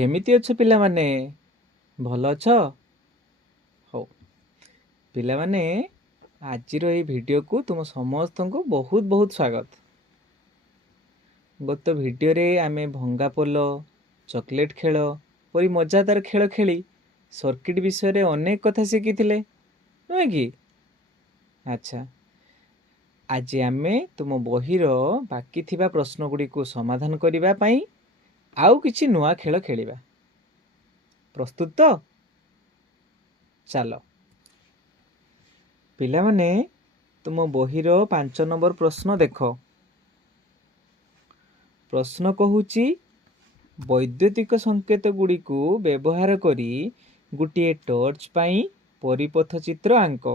केमिति अछ पिलामाने भल अछ हो पिलामाने आजिर ये वीडियो को तुम समस्त को बहुत बहुत स्वागत। गत वीडियो रे आमे भंगा पोल चॉकलेट खेल परी मजादार खेल खेली सर्किट विषय रे अनेक कथा शिखी नुहे कि। अच्छा आज आमे तुम बहिर बाकी थिबा प्रश्न गुडी को समाधान करिबा पई आउ किछि नुआ खेल खेलिबा। प्रस्तुत तो चलो पिला माने तुम बहिर 5 नंबर प्रश्न देख। प्रश्न कहूची वैद्युतिक संकेत गुडी को व्यवहार करी गुटिए टॉर्च पाई परिपथ चित्र आंक।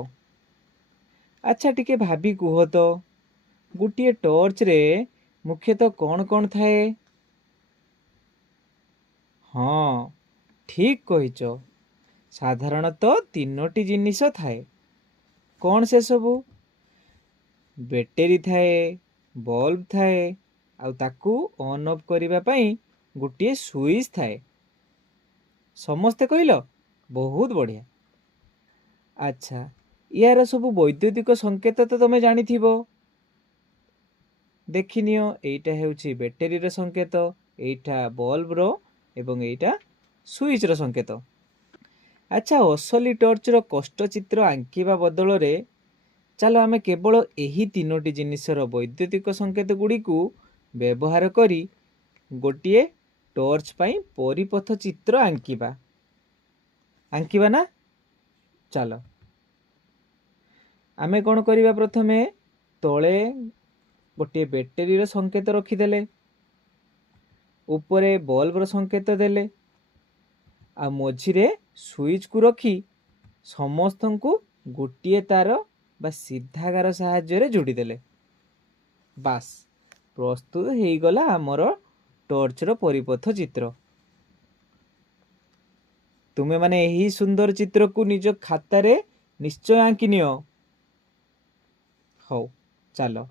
अच्छा टिके भाबी कुह तो गुटिए टॉर्च रे मुख्यतः कौन कौन थाए? हाँ ठीक कहिच, साधारणतः 3टी जिनिस थाए। कौन से सबू? बैटेरी थाए, बल्ब थाए, आउ ताकू ऑन ऑफ करिबा पई गुटिए स्विच थाए। समस्ते कहिलो बहुत बढ़िया। अच्छा यार सबू वैद्युतिक संकेत तो तुम जानी थिबो। देखिनियो एइटा हेउची बैटेरी रो संकेत, एइटा बल्ब रो एवं एइटा स्विच रो संकेत। अच्छा असली टॉर्च रो कष्ट चित्र आंकिबा बदल रे चलो आमे केवल एही 3टी जिनिसर वैद्युतिक संकेत गुडी को व्यवहार करी गोटिए टॉर्च पाई परिपथ चित्र आंकिबा ना। चलो आमे कौन करिबा? प्रथमे तले गोटे बैटेरी रो संकेत रखिदेले, ऊपरे बल्ब रो संकेत देले, आ मझिरे स्विच को रखी समस्त को गोटे तार बा सीधा गार साहाय्य जोड़ी देले। बास प्रस्तुत हो गला आमर टॉर्च रो परिपथ चित्र। तुमे माने यही सुंदर चित्र को निज खाता रे निश्चय आंकी नियो। हो चलो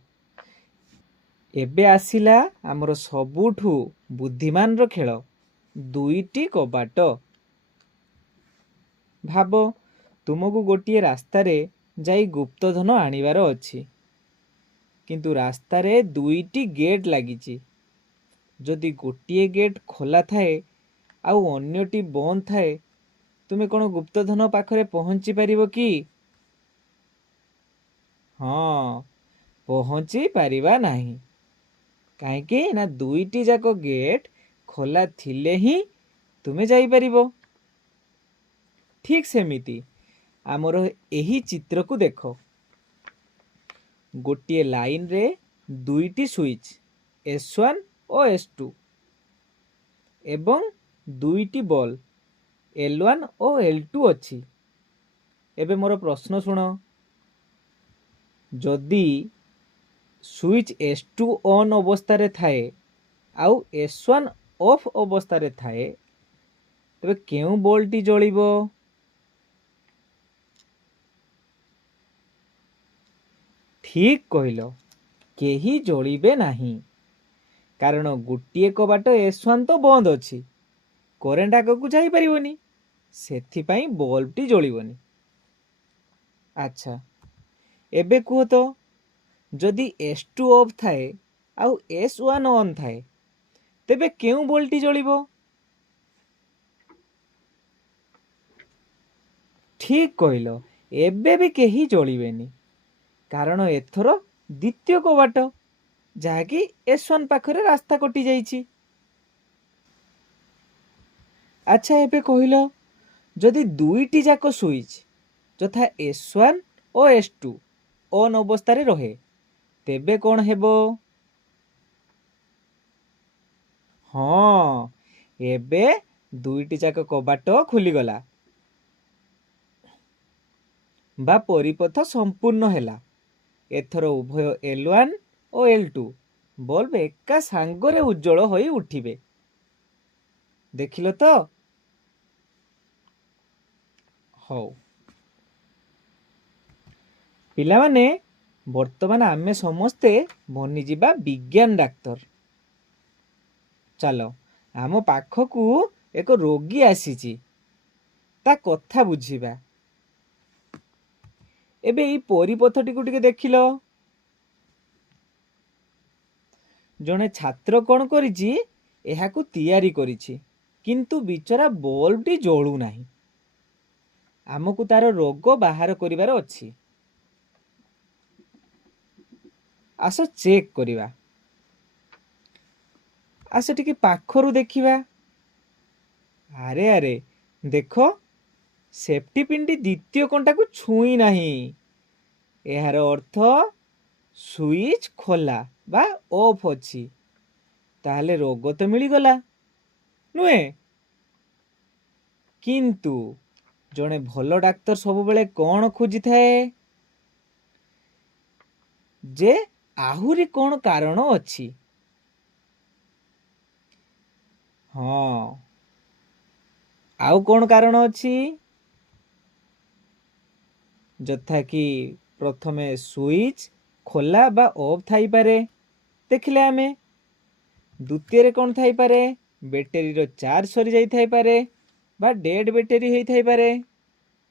एबे आसिला आमर सबुठू बुद्धिमान रो खेल, 2टी कबाट। भाव तुमको गोटे रास्ता रे जाई गुप्तधन आनिबार अछि, किंतु रास्ता रे 2टी गेट लागिची। जदि गोटे गेट खोला थाए आउ अन्यटी बंद थाए तुमे कोन गुप्तधन पाखरे पहुंची पारिबो कि? हाँ पहुंची पारिबा नाही। काहेकि ना 2टी जाक गेट खोला थिले ही तुमे जाई पारिबो। ठीक सेमिति आमर एही चित्र को देखो, गोटे लाइन रे 2टी स्विच S1 और S2 एवं 2टी बल्ब L1 और L2 अछि। एबे मोर प्रश्न सुनो, जदि स्विच S2 ऑन अवस्था रे थाए आउ S1 ऑफ अवस्था रे थाए तबे केउ बल्बटी जळिबो? ठीक कहिलो, केही जळिबे नाही, कारण गुटिए कबाट S1 तो बंद अछि, करेंट आगकू जाई परिबोनी, सेथि पई बल्बटी जळिबोनी। अच्छा एबे कुह तो जदि S2 ऑफ थाए आउ S1 ऑन थाए तेबे केउ बल्बटी जळिबो? ठीक कहिलो, एबे भी केही जळिबेनी, कारण एथर द्वितीय कबाट जहाँकि S1 पाखरे रास्ता कटि जाइछि। अच्छा एबे कहिलो जदि 2टी जाक स्विच तथा S1 और S2 ऑन अवस्था रे रहे तेबे कौन हेबो? हाँ एबे 2टी जाक कबाट खुली गला बा परिपथ संपूर्ण हैला। एथर उभय L1 और L2 बल्ब एका सांगरे उज्जवल होई उठिबे। देखिलो तो? हो पिला माने वर्तमान आमे समस्ते बनी जिबा विज्ञान डाक्तर। चलो आम पाखकू ଏକ ରୋଗୀ ଆସିଛି, ତା କଥା ବୁଝିବା। ଏବେ ଏଇ ପରିପଥଟିକୁ ଟିକେ ଦେଖିଲ। ଜଣେ ଛାତ୍ର କ'ଣ କରିଛି, ଏହାକୁ ତିଆରି କରିଛି, କିନ୍ତୁ ବିଚରା ବଲ୍ବଟି ଜଳୁନାହିଁ। ଆମକୁ ତାର ରୋଗ ବାହାର କରିବାର ଅଛି। ଆସ ଚେକ୍ କରିବା। ଆସ ଟିକେ ପାଖରୁ ଦେଖିବା। ଆରେ ଆରେ ଦେଖ, ସେଫ୍ଟି ପିନ୍ଟି ଦ୍ୱିତୀୟ କଣ୍ଟାକୁ ଛୁଇଁ ନାହିଁ। ଏହାର ଅର୍ଥ ସୁଇଚ୍ ଖୋଲା ବା ଅଫ୍ ଅଛି। ତାହେଲେ ରୋଗ ତ ମିଳିଗଲା, ନୁହେଁ? କିନ୍ତୁ ଜଣେ ଭଲ ଡାକ୍ତର ସବୁବେଳେ କ'ଣ ଖୋଜିଥାଏ? ଯେ ଆହୁରି କ'ଣ କାରଣ ଅଛି। ହଁ, ଆଉ କ'ଣ କାରଣ ଅଛି? ଯଥା କି ପ୍ରଥମେ ସୁଇଚ୍ ଖୋଲା ବା ଅଫ୍ ଥାଇପାରେ, ଦେଖିଲେ ଆମେ। ଦ୍ୱିତୀୟରେ କ'ଣ ଥାଇପାରେ? ବ୍ୟାଟେରୀର ଚାର୍ଜ ସରିଯାଇଥାଇପାରେ ବା ଡେଡ୍ ବ୍ୟାଟେରୀ ହେଇଥାଇପାରେ।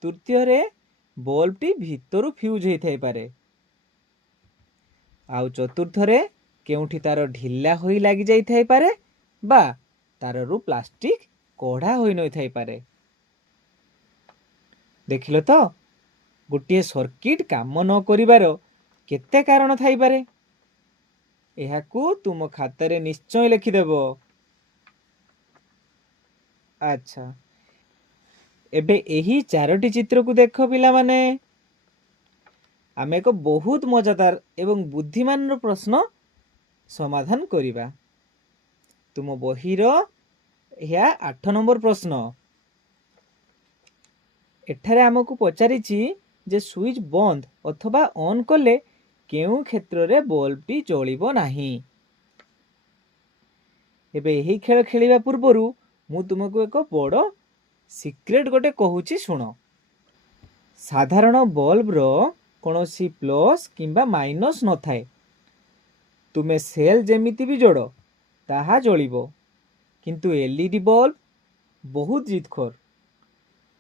ତୃତୀୟରେ ବଲ୍ବଟି ଭିତରୁ ଫ୍ୟୁଜ୍ ହେଇଥାଇପାରେ। ଆଉ ଚତୁର୍ଥରେ କେଉଁଠି ତାର ଢିଲା ହୋଇ ଲାଗି ଯାଇଥାଇପାରେ ବା ତାରରୁ ପ୍ଲାଷ୍ଟିକ୍ କଢ଼ା ହୋଇ ନଥାଇପାରେ। ଦେଖିଲ ତ, ଗୋଟିଏ ସର୍କିଟ କାମ ନ କରିବାର କେତେ କାରଣ ଥାଇପାରେ। ଏହାକୁ ତୁମ ଖାତାରେ ନିଶ୍ଚୟ ଲେଖିଦେବ। ଆଚ୍ଛା, ଏବେ ଏହି 4ଟି ଚିତ୍ରକୁ ଦେଖ ପିଲାମାନେ। ଆମେ ଏକ ବହୁତ ମଜାଦାର ଏବଂ ବୁଦ୍ଧିମାନର ପ୍ରଶ୍ନ ସମାଧାନ କରିବା। ତୁମ ବହିର ଏହା 8 ନମ୍ବର ପ୍ରଶ୍ନ। ଏଠାରେ ଆମକୁ ପଚାରିଛି ଯେ ସୁଇଚ୍ ବନ୍ଦ ଅଥବା ଅନ୍ କଲେ କେଉଁ କ୍ଷେତ୍ରରେ ବଲ୍ବଟି ଜଳିବ ନାହିଁ। ଏବେ ଏହି ଖେଳ ଖେଳିବା ପୂର୍ବରୁ ମୁଁ ତୁମକୁ ଏକ ବଡ଼ ସିକ୍ରେଟ ଗୋଟେ କହୁଛି, ଶୁଣ। ସାଧାରଣ ବଲ୍ବର କୌଣସି ପ୍ଲସ୍ କିମ୍ବା ମାଇନସ୍ ନଥାଏ। ତୁମେ ସେଲ୍ ଯେମିତି ବି ଯୋଡ଼, ତାହା ଜଳିବ। କିନ୍ତୁ ଏଲ୍ଇଡି ବଲ୍ବ ବହୁତ ଜିଦଖୋର।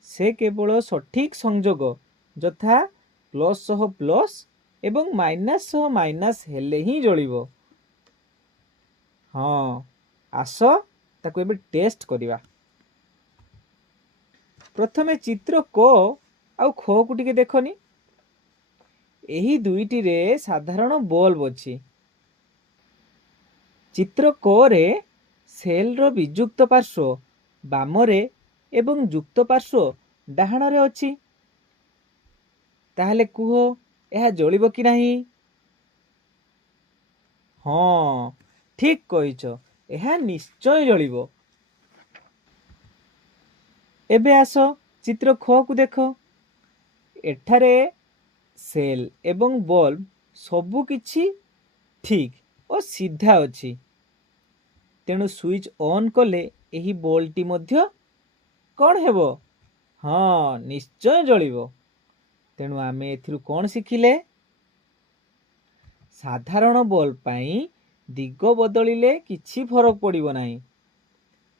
ସେ କେବଳ ସଠିକ୍ ସଂଯୋଗ, ଯଥା ପ୍ଲସ୍ ସହ ପ୍ଲସ୍ ଏବଂ ମାଇନସ୍ ସହ ମାଇନସ୍ ହେଲେ ହିଁ ଜଳିବ। ହଁ, ଆସ ତାକୁ ଏବେ ଟେଷ୍ଟ କରିବା। ପ୍ରଥମେ ଚିତ୍ର କ ଆଉ ଖକୁ ଟିକେ ଦେଖନି। ଏହି ଦୁଇଟିରେ ସାଧାରଣ ବଲ୍ବ ଅଛି। ଚିତ୍ର କରେ ସେଲ୍ର ବିଯୁକ୍ତ ପାର୍ଶ୍ୱ ବାମରେ ଏବଂ ଯୁକ୍ତ ପାର୍ଶ୍ୱ ଡାହାଣରେ ଅଛି। ତାହେଲେ କୁହ, ଏହା ଜଳିବ କି ନାହିଁ? ହଁ, ଠିକ୍ କହିଛ, ଏହା ନିଶ୍ଚୟ ଜଳିବ। ଏବେ ଆସ ଚିତ୍ର ଖକୁ ଦେଖ। ଏଠାରେ ସେଲ୍ ଏବଂ ବଲ୍ବ ସବୁ କିଛି ଠିକ୍ ଓ ସିଧା ଅଛି। ତେଣୁ ସୁଇଚ୍ ଅନ୍ କଲେ ଏହି ବଲ୍ବଟି ମଧ୍ୟ କ'ଣ ହେବ? ହଁ, ନିଶ୍ଚୟ ଜଳିବ। ତେଣୁ ଆମେ ଏଥିରୁ କ'ଣ ଶିଖିଲେ? ସାଧାରଣ ବଲ୍ବ ପାଇଁ ଦିଗ ବଦଳିଲେ କିଛି ଫରକ ପଡ଼ିବ ନାହିଁ।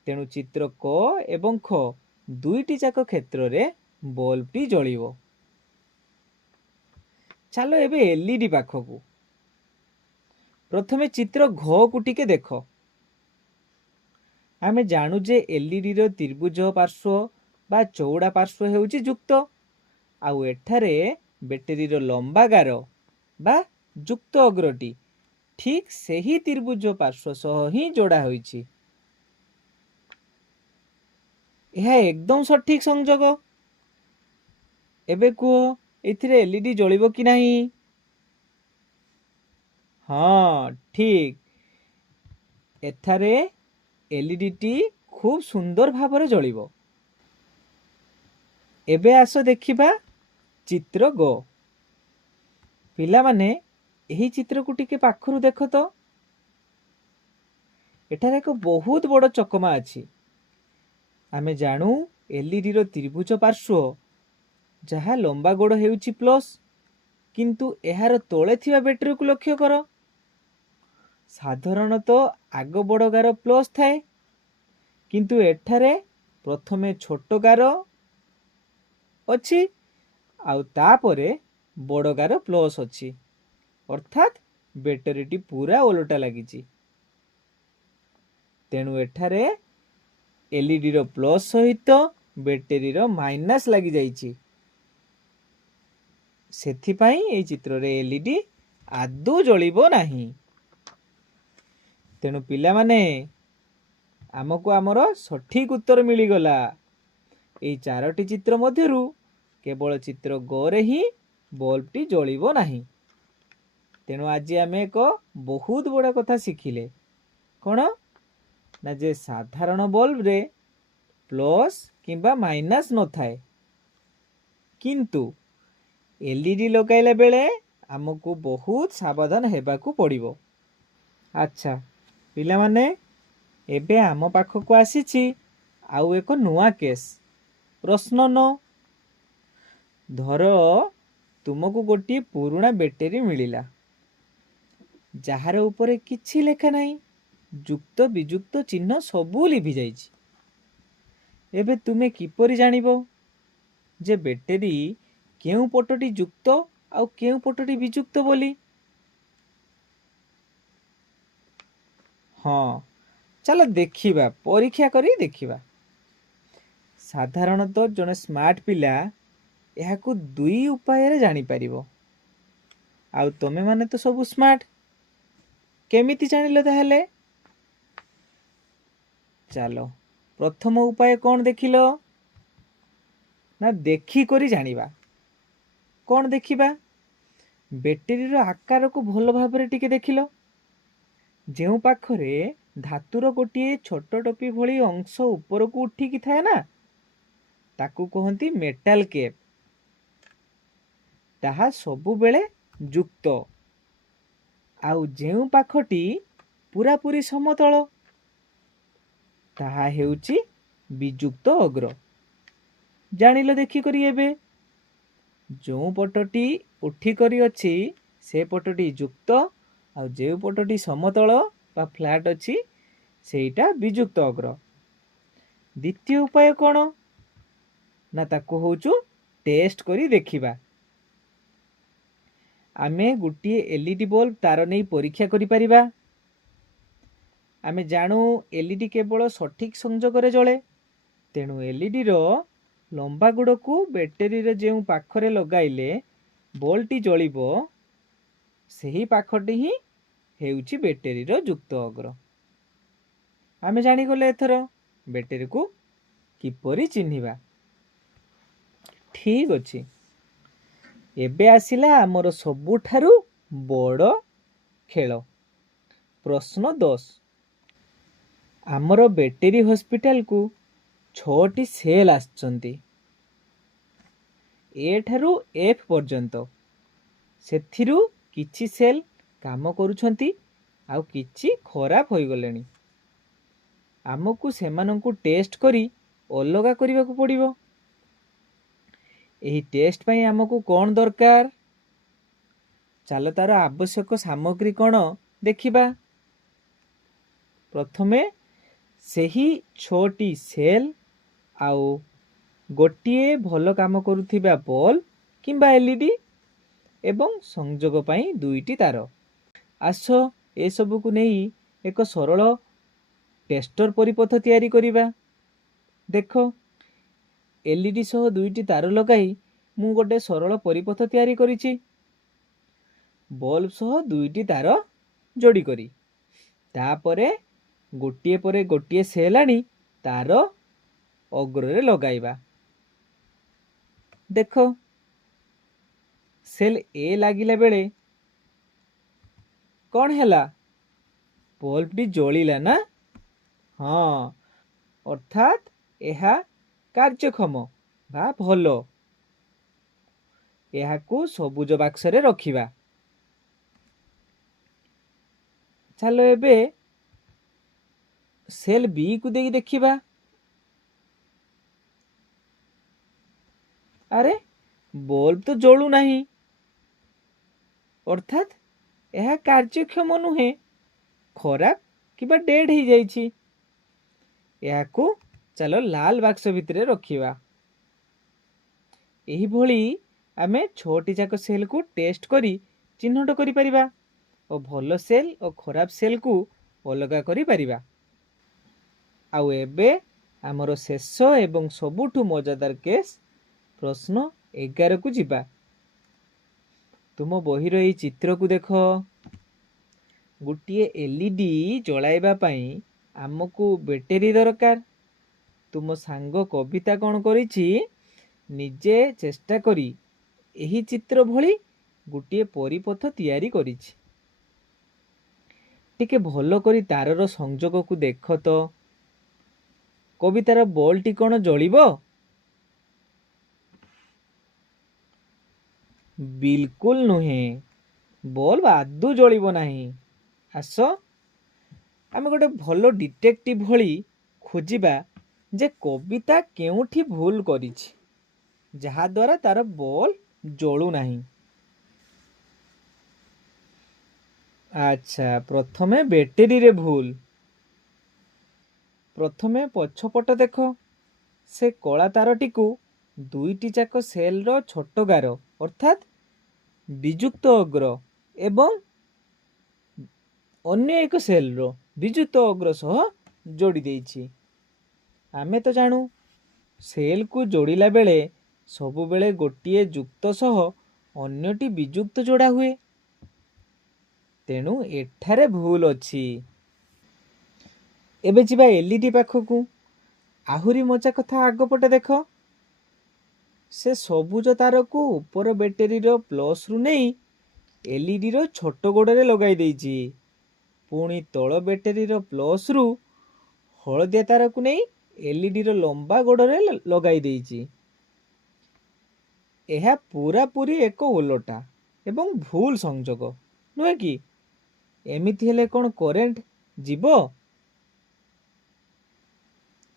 ତେଣୁ ଚିତ୍ର କ ଏବଂ ଖ ଦୁଇଟି ଯାକ କ୍ଷେତ୍ରରେ ବଲ୍ବଟି ଜଳିବ। ଚାଲ ଏବେ ଏଲ୍ଇଡି ପାଖକୁ। ପ୍ରଥମେ ଚିତ୍ର ଘକୁ ଟିକେ ଦେଖ। ଆମେ ଜାଣୁ ଯେ ଏଲ୍ଇଡିର ତ୍ରିଭୁଜ ପାର୍ଶ୍ୱ ବା ଚଉଡ଼ା ପାର୍ଶ୍ୱ ହେଉଛି ଯୁକ୍ତ, ଆଉ ଏଠାରେ ବ୍ୟାଟେରୀର ଲମ୍ବା ଗାର ବା ଯୁକ୍ତ ଅଗ୍ରଟି ଠିକ୍ ସେହି ତ୍ରିଭୁଜ ପାର୍ଶ୍ୱ ସହ ହିଁ ଯୋଡ଼ା ହୋଇଛି। ଏହା ଏକଦମ ସଠିକ୍ ସଂଯୋଗ। ଏବେ କୁହ, ଏଥିରେ ଏଲ୍ଇଡି ଜଳିବ କି ନାହିଁ? ହଁ, ଠିକ୍। ଏଠାରେ ଏଲ୍ଇଡିଟି ଖୁବ୍ ସୁନ୍ଦର ଭାବରେ ଜଳିବ। ଏବେ ଆସ ଦେଖିବା ଚିତ୍ର ଗ। ପିଲାମାନେ, ଏହି ଚିତ୍ରକୁ ଟିକେ ପାଖରୁ ଦେଖ ତ। ଏଠାରେ ଏକ ବହୁତ ବଡ଼ ଚକମା ଅଛି। ଆମେ ଜାଣୁ ଏଲ୍ଇଡିର ତ୍ରିଭୁଜ ପାର୍ଶ୍ୱ, ଯାହା ଲମ୍ବା ଗୋଡ଼ ହେଉଛି ପ୍ଲସ୍, କିନ୍ତୁ ଏହାର ତଳେ ଥିବା ବ୍ୟାଟେରୀକୁ ଲକ୍ଷ୍ୟ କର। ସାଧାରଣତଃ ଆଗ ବଡ଼ ଗାର ପ୍ଲସ୍ ଥାଏ, କିନ୍ତୁ ଏଠାରେ प्रथमे छोट गार अच्छी आउ तापरे बड़ गार प्लस अच्छी अर्थात बैटरी पूरा ओलटा लगी। तेणु एठारे एलईडी रो प्लस सहित बैटरी रो माइनस लगी जाइछि। सेथिपाई ए चित्र रे एलईडी आदौ जलिबो नाही। तेणु पिला माने आमको आमर सठिक उत्तर मिलीगला। एई चारोटी चित्र मध्यरु केवल चित्र ग रे ही बल्ब टी जलिबो नाही। तेणु आज आमे एक बहुत बड़ा कथा शिखिले कौन ना जे साधारण बल्ब रे प्लस किंबा माइनस न थाए किंतु एलईडी लगाइला बेले आमको बहुत सावधान हेबाकू पड़िबो। अच्छा पिला माने एबे आम पाखक आसीछि आउ एक नुआ केस प्रश्न न धर तुमको गोटे पुराना बैटरी मिलिला जार उपरे किछि लेखा नहीं जुक्त विजुक्त चिन्ह सबू लिभि जाइछि। एबे तुमे किपरि जानिबो जे बैटरी केउ पटटी जुक्त आउ केउ पटटी विजुक्त बोली? हाँ चलो देखिबा परीक्षा करी देखिबा। साधारणतः जने स्मार्ट पिला एहाकू दुई उपाय रे जानि परिबो। आउ तमे माने तो सब स्मार्ट केमिति जानिलो ताहेले? चलो प्रथम उपाय कौन देखिलो ना देखी करी जानिबा। कौन देखिबा बैटरी रो आकार को भलो भाबरे टिके देखिलो जेउ पाखरे धातुर गोटे छोट टोपी भली अंश ऊपर को उठी की थाए ना ताकू कहंती मेटल केप ताहा सबु बेले जुक्त आउ जेउ पाखटी पूरा पूरी समतल ताहा हेउची विजुक्त अग्र। जानिलो देखि करी एबे जो पटटी उठी करी अछि से पटटी जुक्त आउ जे पटटी समतल बा फ्लैट अछि सेटा विजुक्त अग्र। द्वितीय उपाय कौन ना ताको होचु टेस्ट करी देखिबा। आमे गुटिए एलईडी बल्ब तार नहीं परीक्षा करि परिबा। आमे जानू एलईडी केवल सठिक संजोग रे जळे तेणु एलईडी रो लंबा गुड़ को बैटरी रे जेउ पाखरे लगाइले बल्ब टी जलिबो सेही पाखटी ही हेउची बैटरी रो जुक्त अग्र। आमे जानि गले एथरो बैटरी को किपरि चिन्हिबा। ठीक अछि एबे आसिला हमर सबुठारु बड़ खेल प्रश्न 10। आमर बैटरी हॉस्पिटल को 6टी सेल आछंती ए ठारू एफ पर्यंत सेथिरु किछि सेल काम करूछंती आउ किछि खराब होई गलेनी। आमको सेमानंकु टेस्ट करी अलगा करिबाकू पड़िबो। एही टेस्ट पई आमको कोन दरकार चलो तार आवश्यक सामग्री कोन देखिबा। प्रथमे सेही 6टी सेल आउ गोटिए भलो काम करुथिबा बल्ब किंबा एलईडी एवं संजोग पई दुईटी तार। आसो ए सबु को नेई एक सरल टेस्टर परिपथ तैयारी करिबा। देखो एलईडी सह दुईटी तार लगाई मु गोटे सरल परिपथ तैयारी करिछि। बल्ब सह दुईटी तार जोड़ी करी तापरे गोटिए परे गोटिए सेल आनी तार अग्र रे लगाइबा। देखो सेल ए लागिला बेले कौन हैला बल्ब टी जलिला ना। हाँ अर्थात एहा कार्यक्षम बा भलो। एहाकू सबुज बाक्स रे रखिबा। चलो एबे सेल बी को देई देखिबा। अरे बल्ब तो जळू नाही अर्थात यह कार्यक्षम नुहे खराब किबा डेड ही जाइछि। याकू ଚାଲ ଲାଲ ବାକ୍ସ ଭିତରେ ରଖିବା। ଏହିଭଳି ଆମେ 6ଟି ଯାକ ସେଲ୍କୁ ଟେଷ୍ଟ କରି ଚିହ୍ନଟ କରିପାରିବା ଓ ଭଲ ସେଲ୍ ଓ ଖରାପ ସେଲ୍କୁ ଅଲଗା କରିପାରିବା। ଆଉ ଏବେ ଆମର ଶେଷ ଏବଂ ସବୁଠୁ ମଜାଦାର କେସ୍ ପ୍ରଶ୍ନ 11କୁ ଯିବା। ତୁମ ବହିର ଏହି ଚିତ୍ରକୁ ଦେଖ। ଗୋଟିଏ LED ଜଳାଇବା ପାଇଁ ଆମକୁ ବ୍ୟାଟେରୀ ଦରକାର। ତୁମ ସାଙ୍ଗ କବିତା କ'ଣ କରିଛି, ନିଜେ ଚେଷ୍ଟା କରି ଏହି ଚିତ୍ର ଭଳି ଗୋଟିଏ ପରିପଥ ତିଆରି କରିଛି। ଟିକେ ଭଲ କରି ତାରର ସଂଯୋଗକୁ ଦେଖ ତ। କବିତାର ବଲ୍ଟି କ'ଣ ଜଳିବ? ବିଲକୁଲ ନୁହେଁ, ବଲ୍ବ ଆଦୌ ଜଳିବ ନାହିଁ। ଆସ ଆମେ ଗୋଟେ ଭଲ ଡିଟେକ୍ଟିଭ ଭଳି ଖୋଜିବା ଯେ କବିତା କେଉଁଠି ଭୁଲ କରିଛି, ଯାହାଦ୍ୱାରା ତାର ବଲ୍ବ ଜଳୁନାହିଁ। ଆଚ୍ଛା, ପ୍ରଥମେ ବ୍ୟାଟେରୀରେ ଭୁଲ। ପ୍ରଥମେ ପଛପଟ ଦେଖ। ସେ କଳା ତାରଟିକୁ 2ଟି ଯାକ ସେଲ୍ର ଛୋଟ ଗାର ଅର୍ଥାତ୍ ବିଯୁକ୍ତ ଅଗ୍ର ଏବଂ ଅନ୍ୟ ଏକ ସେଲ୍ର ବିଯୁକ୍ତ ଅଗ୍ର ସହ ଯୋଡ଼ି ଦେଇଛି। ଆମେ ତ ଜାଣୁ ସେଲ୍କୁ ଯୋଡ଼ିଲା ବେଳେ ସବୁବେଳେ ଗୋଟିଏ ଯୁକ୍ତ ସହ ଅନ୍ୟଟି ବିଯୁକ୍ତ ଯୋଡ଼ା ହୁଏ। ତେଣୁ ଏଠାରେ ଭୁଲ ଅଛି। ଏବେ ଯିବା LED ପାଖକୁ। ଆହୁରି ମଜା କଥା ଆଗପଟେ ଦେଖ। ସେ ସବୁଜ ତାରକୁ ଉପର ବ୍ୟାଟେରୀର ପ୍ଲସ୍ରୁ ନେଇ LEDର ଛୋଟ ଗୋଡ଼ରେ ଲଗାଇ ଦେଇଛି। ପୁଣି ତଳ ବ୍ୟାଟେରୀର ପ୍ଲସ୍ରୁ ହଳଦିଆ ତାରକୁ ନେଇ LEDର ଲମ୍ବା ଗୋଡ଼ରେ ଲଗାଇ ଦେଇଛି। ଏହା ପୁରାପୁରି ଏକ ଓଲଟା ଏବଂ ଭୁଲ ସଂଯୋଗ, ନୁହେଁ କି? ଏମିତି ହେଲେ କ'ଣ କରେଣ୍ଟ ଯିବ?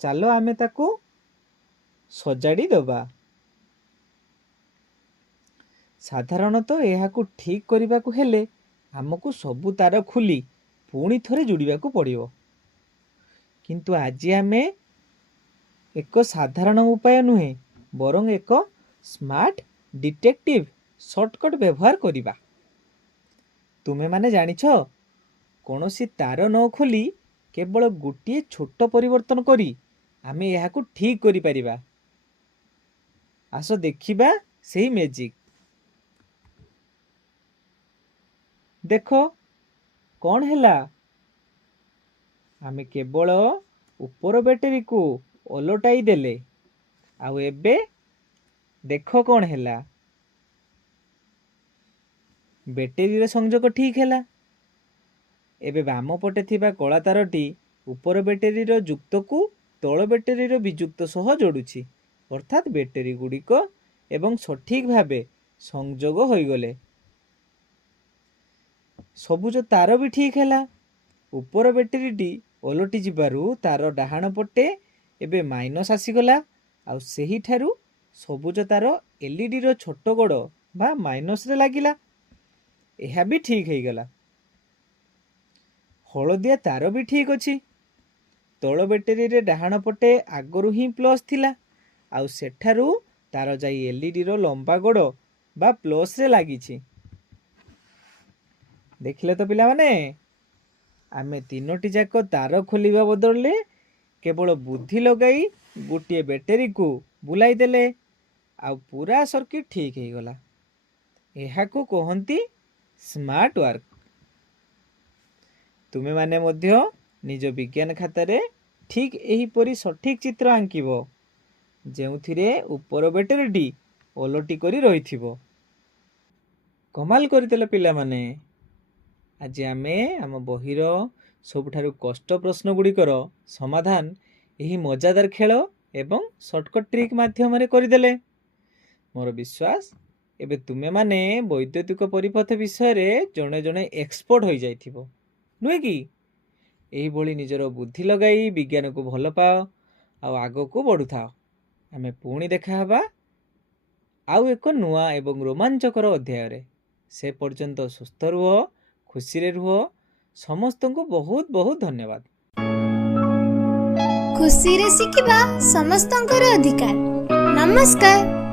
ଚାଲ ଆମେ ତାକୁ ସଜାଡ଼ି ଦେବା। ସାଧାରଣତଃ ଏହାକୁ ଠିକ୍ କରିବାକୁ ହେଲେ ଆମକୁ ସବୁ ତାର ଖୋଲି ପୁଣି ଥରେ ଯୋଡ଼ିବାକୁ ପଡ଼ିବ। କିନ୍ତୁ ଆଜି ଆମେ ଏକ ସାଧାରଣ ଉପାୟ ନୁହେଁ, ବରଂ ଏକ ସ୍ମାର୍ଟ ଡିଟେକ୍ଟିଭ ସର୍ଟକଟ୍ ବ୍ୟବହାର କରିବା। ତୁମେମାନେ ଜାଣିଛ, କୌଣସି ତାର ନ ଖୋଲି କେବଳ ଗୋଟିଏ ଛୋଟ ପରିବର୍ତ୍ତନ କରି ଆମେ ଏହାକୁ ଠିକ୍ କରିପାରିବା। ଆସ ଦେଖିବା ସେହି ମ୍ୟାଜିକ୍। ଦେଖ କ'ଣ ହେଲା। ଆମେ କେବଳ ଉପର ବ୍ୟାଟେରୀକୁ ଓଲଟାଇ ଦେଲେ, ଆଉ ଏବେ ଦେଖ କ'ଣ ହେଲା। ବ୍ୟାଟେରୀର ସଂଯୋଗ ଠିକ୍ ହେଲା। ଏବେ ବାମ ପଟେ ଥିବା କଳା ତାରଟି ଉପର ବ୍ୟାଟେରୀର ଯୁକ୍ତକୁ ତଳ ବ୍ୟାଟେରୀର ବିଯୁକ୍ତ ସହ ଯୋଡୁଛି, ଅର୍ଥାତ୍ ବ୍ୟାଟେରୀ ଗୁଡ଼ିକ ଏବଂ ସଠିକ୍ ଭାବେ ସଂଯୋଗ ହୋଇଗଲେ। ସବୁଜ ତାର ବି ଠିକ୍ ହେଲା। ଉପର ବ୍ୟାଟେରୀଟି ଓଲଟି ଯିବାରୁ ତାର ଡାହାଣ ପଟେ ଏବେ ମାଇନସ୍ ଆସିଗଲା, ଆଉ ସେହିଠାରୁ ସବୁଜ ତାର LEDର ଛୋଟ ଗୋଡ଼ ବା ମାଇନସ୍ରେ ଲାଗିଲା। ଏହା ବି ଠିକ୍ ହେଇଗଲା। ହଳଦିଆ ତାର ବି ଠିକ୍ ଅଛି। ତଳ ବ୍ୟାଟେରୀରେ ଡାହାଣ ପଟେ ଆଗରୁ ହିଁ ପ୍ଲସ୍ ଥିଲା, ଆଉ ସେଠାରୁ ତାର ଯାଇ LEDର ଲମ୍ବା ଗୋଡ଼ ବା ପ୍ଲସ୍ରେ ଲାଗିଛି। ଦେଖିଲେ ତ ପିଲାମାନେ, ଆମେ 3ଟି ଯାକ ତାର ଖୋଲିବା ବଦଳରେ କେବଳ ବୁଦ୍ଧି ଲଗାଇ ଗୋଟିଏ ବ୍ୟାଟେରୀକୁ ବୁଲାଇ ଦେଲେ, ଆଉ ପୁରା ସର୍କିଟ୍ ଠିକ୍ ହେଇଗଲା। ଏହାକୁ କହନ୍ତି ସ୍ମାର୍ଟ ୱାର୍କ। ତୁମେମାନେ ମଧ୍ୟ ନିଜ ବିଜ୍ଞାନ ଖାତାରେ ଠିକ୍ ଏହିପରି ସଠିକ୍ ଚିତ୍ର ଆଙ୍କିବ, ଯେଉଁଥିରେ ଉପର ବ୍ୟାଟେରୀଟି ଓଲଟି କରି ରହିଥିବ। କମାଲ କରିଦେଲେ ପିଲାମାନେ। ଆଜି ଆମେ ଆମ ବହିର ସବୁଠାରୁ କଷ୍ଟ ପ୍ରଶ୍ନ ଗୁଡ଼ିକର ସମାଧାନ ଏହି ମଜାଦାର ଖେଳ ଏବଂ ସର୍ଟକଟ୍ ଟ୍ରିକ୍ ମାଧ୍ୟମରେ କରିଦେଲେ। ମୋର ବିଶ୍ୱାସ, ଏବେ ତୁମେମାନେ ବୈଦ୍ୟୁତିକ ପରିପଥ ବିଷୟରେ ଜଣେ ଜଣେ ଏକ୍ସପର୍ଟ ହୋଇଯାଇଥିବ, ନୁହେଁ କି? ଏହିଭଳି ନିଜର ବୁଦ୍ଧି ଲଗାଇ ବିଜ୍ଞାନକୁ ଭଲ ପାଅ ଆଉ ଆଗକୁ ବଢ଼ୁଥାଅ। ଆମେ ପୁଣି ଦେଖା ହେବା ଆଉ ଏକ ନୂଆ ଏବଂ ରୋମାଞ୍ଚକର ଅଧ୍ୟାୟରେ। ସେ ପର୍ଯ୍ୟନ୍ତ ସୁସ୍ଥ ରୁହ, ଖୁସିରେ ରୁହ। ସମସ୍ତଙ୍କୁ ବହୁତ ବହୁତ ଧନ୍ୟବାଦ। ଖୁସିରେ ଶିଖିବା ସମସ୍ତଙ୍କର ଅଧିକାର। ନମସ୍କାର।